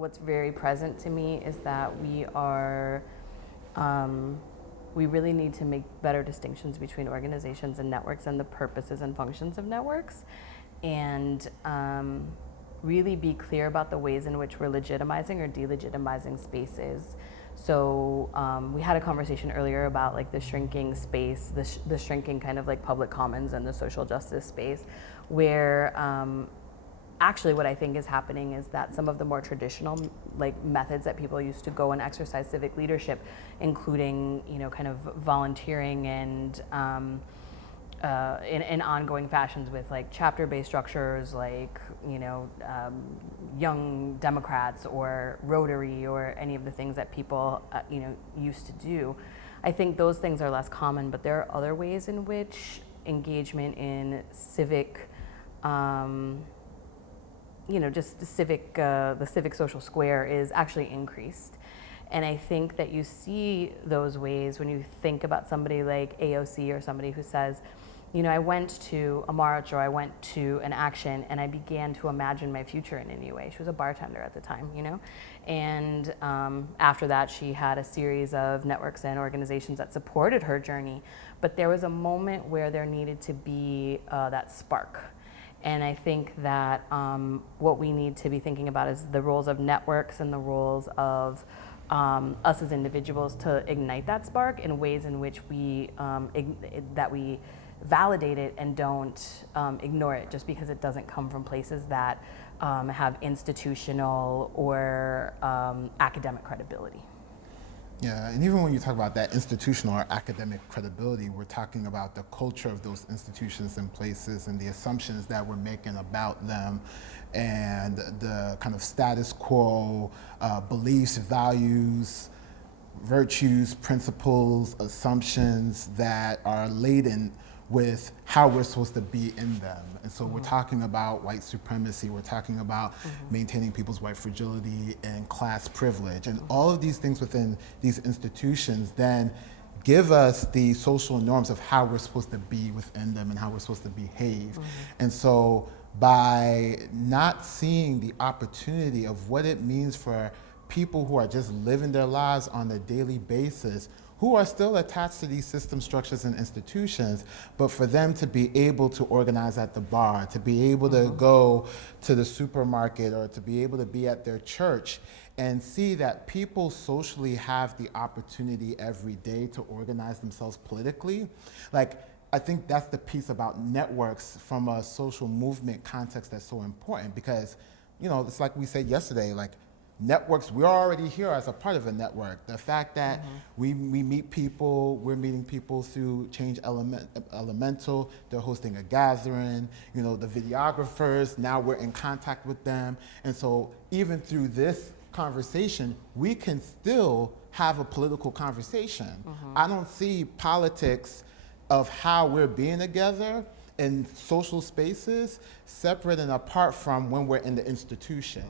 what's very present to me is that we really need to make better distinctions between organizations and networks and the purposes and functions of networks, and really be clear about the ways in which we're legitimizing or delegitimizing spaces. So we had a conversation earlier about like the shrinking space, the shrinking kind of like public commons and the social justice space, where actually what I think is happening is that some of the more traditional like methods that people used to go and exercise civic leadership, including, you know, kind of volunteering and in ongoing fashions with like chapter-based structures, like, you know, Young Democrats or Rotary or any of the things that people, you know, used to do. I think those things are less common, but there are other ways in which engagement in civic, you know, just the civic social square is actually increased. And I think that you see those ways when you think about somebody like AOC or somebody who says, you know, I went to a march or I went to an action and I began to imagine my future in a new way. She was a bartender at the time, you know? And after that, she had a series of networks and organizations that supported her journey. But there was a moment where there needed to be that spark. And I think that what we need to be thinking about is the roles of networks and the roles of us as individuals to ignite that spark in ways in which we validate it and don't ignore it just because it doesn't come from places that have institutional or academic credibility. Yeah, and even when you talk about that institutional or academic credibility, we're talking about the culture of those institutions and places and the assumptions that we're making about them and the kind of status quo, beliefs, values, virtues, principles, assumptions that are laden with how we're supposed to be in them. And so we're talking about white supremacy, we're talking about maintaining people's white fragility and class privilege. And all of these things within these institutions then give us the social norms of how we're supposed to be within them and how we're supposed to behave. And so by not seeing the opportunity of what it means for people who are just living their lives on a daily basis, who are still attached to these system structures and institutions, but for them to be able to organize at the bar, to be able to go to the supermarket, or to be able to be at their church and see that people socially have the opportunity every day to organize themselves politically. Like, I think that's the piece about networks from a social movement context that's so important, because, you know, it's like we said yesterday, like, networks, we're already here as a part of a network. The fact that we meet people, we're meeting people through Change Elemental, they're hosting a gathering, you know, the videographers, now we're in contact with them. And so even through this conversation, we can still have a political conversation. I don't see politics of how we're being together in social spaces separate and apart from when we're in the institution.